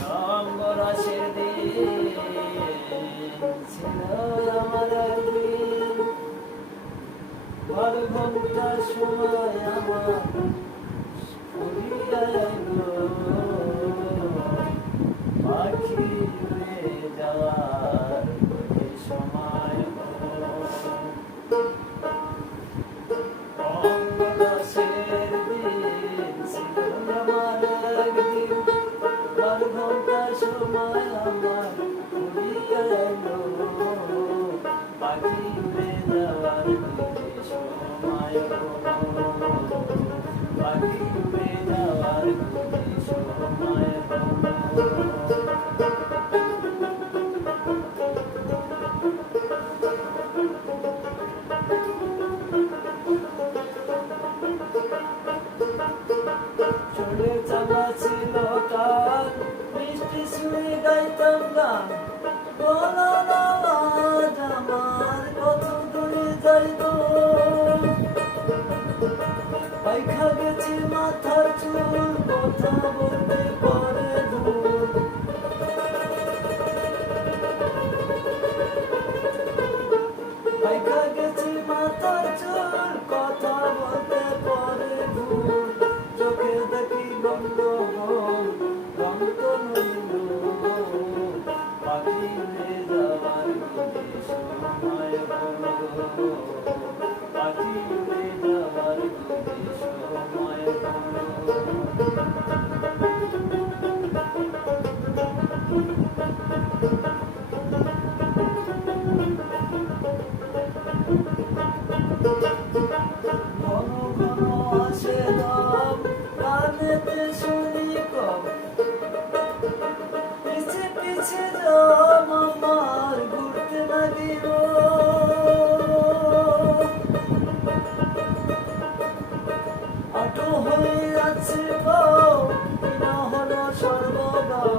রঙ্গরসের দিন ছিল আমার একদিন, 12 ঘন্টা সময় আমার ফুরিয়ে এলো, পাখি উড়ে যাওয়ার সময় হলো। রঙ্গরসের দিন ছিল আমার একদিন, 12 ঘন্টা সময় আমার ফুরিয়ে এলো, পাখি উড়ে যাওয়ার সময় হলো, পাখি উড়ে যাওয়ার সময় হলো। চলে চালা ছিল কাল, মিষ্টি সুরে গাইতাম গান, গলার আওয়াজ আমার কত দূরে যাইত, পাইখা গেছে মাথার চুল, কথা বলতে পারে ভুল, পাইখা গেছে মাথার চুল, কথা বলতে পারে ভুল, চোখে দেখি গন্ডগোল, রং তো নইল, পাখি উড়ে যাওয়ার সময় হলো, পাখি উড়ে যাওয়ার সময় হলো। ঘন ঘন আসে দম, কানেতে শুনি কম, পিছে পিছে জম আমার ঘুরতে লাগিল, আটো হয়ে যাচ্ছে পাও, কিনা হলো সর্বগাও,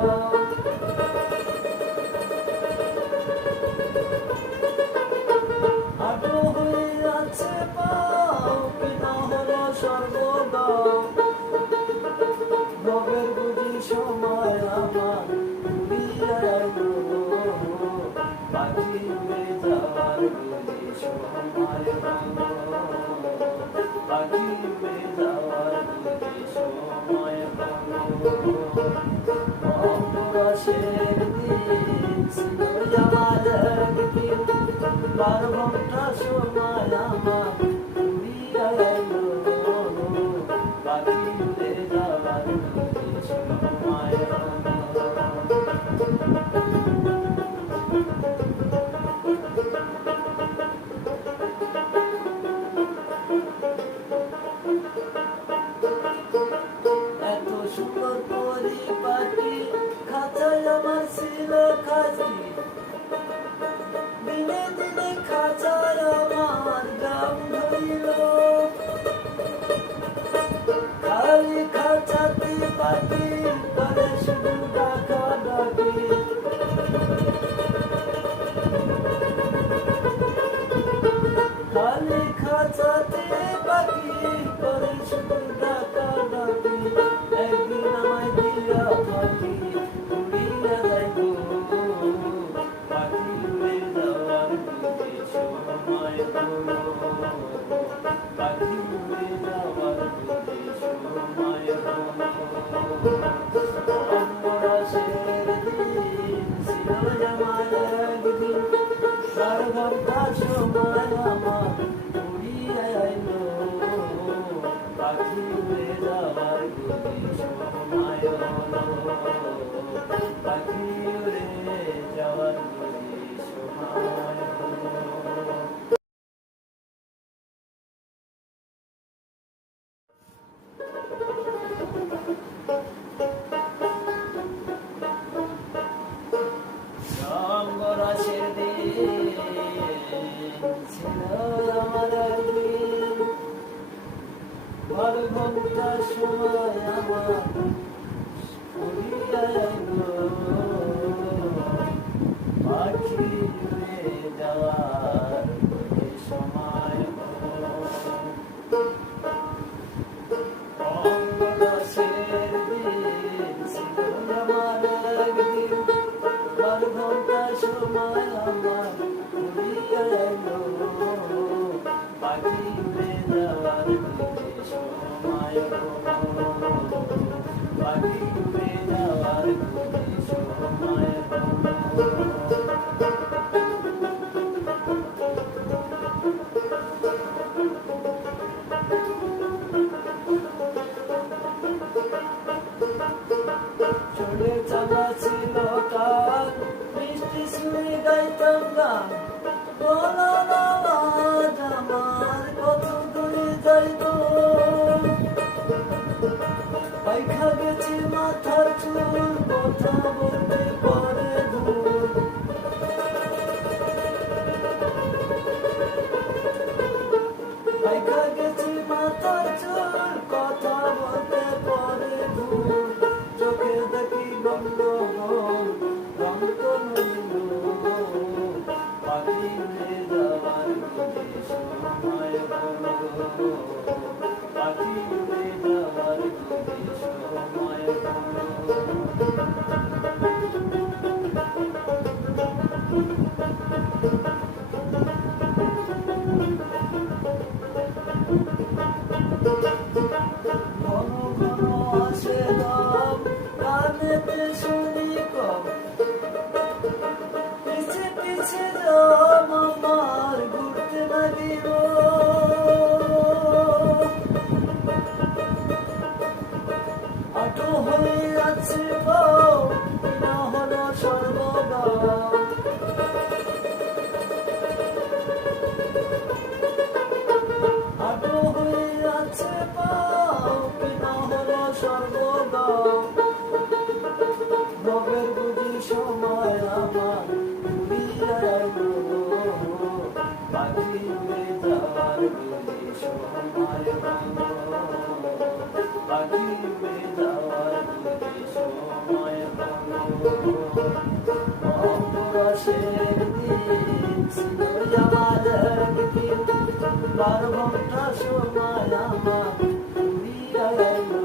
আটো হয়ে যাচ্ছে পাও, কিনা হলো সর্বগাও, ভবের বুঝি সময় আমার ফুরিয়ে এলো, পাখি উড়ে যাওয়ার বুঝি সময় হলো, পাখি উড়ে যাওয়ার বুঝি সময় হলো। রঙ্গরসের দিন ছিল আমার একদিন, 12 ঘন্টা সময় আমার ফুরিয়ে এলো, পাখি উড়ে যাওয়ার বুঝি সময় হলো। এত সুন্দর পরিপাটি, খাঁচায় আমার ছিল খাঁচি, দিনে দিনে খাঁচায় আমার গাম ধরিল, খালি খাঁচাতে পাখি করে শুধু ডাকা ডাকি, খালি খাঁচাতে পাখি করে শুধু ডাকা ডাকি, একদিন আমায় দিয়া পাখি উড়িয়া যাইব, পাখি উড়ে যাওয়ার বুঝি সময় হলো, পাখি উড়ে যাওয়ার বুঝি সময় হলো। রঙ্গরসের দিন ছিল আমার একদিন, 12 ঘন্টা সময় আমার ফুরিয়ে এলো, পাখি উড়ে যাওয়ার বুঝি সময় হলো, পাখি উড়ে যাওয়ার বুঝি সময় হলো। রঙ্গরসের দিন ছিল আমার একদিন, 12 ঘন্টা সময় আমার ফুরিয়ে এলো, পাখি উড়ে যাওয়ার সময় হলো। যাওয়ার বুঝি সময় হলো। চলে চালা ছিল কাল মিষ্টি সুরে গাইতাম গান, বলার আওয়াজ আমার কত দূরে যাইত। পাইখা গেছে মাথার চুল, কথা বলতে পারে ভুল। পাইখা গেছে মাথার চুল, কথা বলতে পারে ভুল। চোখে দেখি গন্ডগোল, রং তো নইল। পাখি উড়ে যাওয়ার বুঝি সময় হলো। পাখি উড়ে যাওয়ার বুঝি সময় হলো। ঘন ঘন আসে দম, কানেতে শুনি কম। পিছে পিছে দম আমার ঘুরতে লাগিল। আটো হয়ে যাচ্ছে পাও, কিনা হলো সর্বগাও। আটো হয়ে যাচ্ছে পাও, কিনা হলো সর্বগাও। ভবের বুঝি সময় আমার ঘুরিয়া আইলো। পাখি উড়ে যাওয়ার বুঝি সময় হলো। পাখি উড়ে যাওয়ার বুঝি সময় হলো। অমরাশের দিন ছিল আমার একদিন, 12 ঘন্টা সময় আমার ঘুরিয়া আইলো।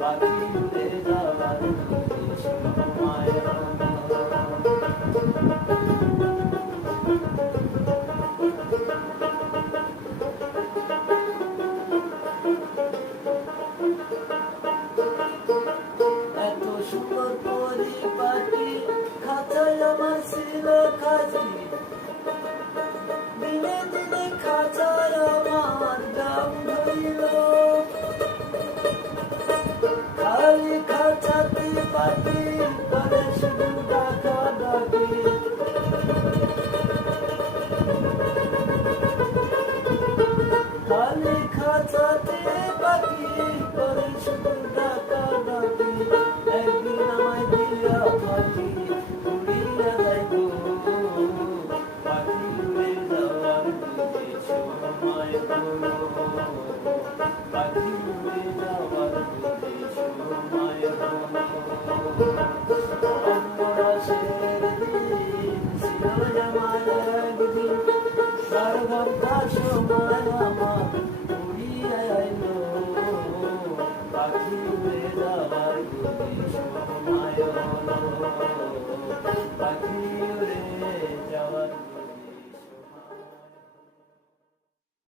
পাখি উড়ে যাওয়ার বুঝি সময় হলো। এত সুন্দর পরিপাটি, খাঁচায় আমার ছিল খাঁচি। দিনে দিনে খাঁচায় আমার দাম ধরিল। খালি খাঁচাতে পাখি করে শুধু ডাকাডাকি। খালি খাঁচাতে পাখি করে শুধু ডাকাডাকি। একদিন আমায় দিয়া পাখি উড়িয়া যাইব। পাখি উড়ে যাওয়ার বুঝি সময় হলো। পাখি উড়ে যাওয়ার বুঝি সময় হলো। অমরাশের দিন ছিল আমার একদিন, 12 ঘন্টা সময়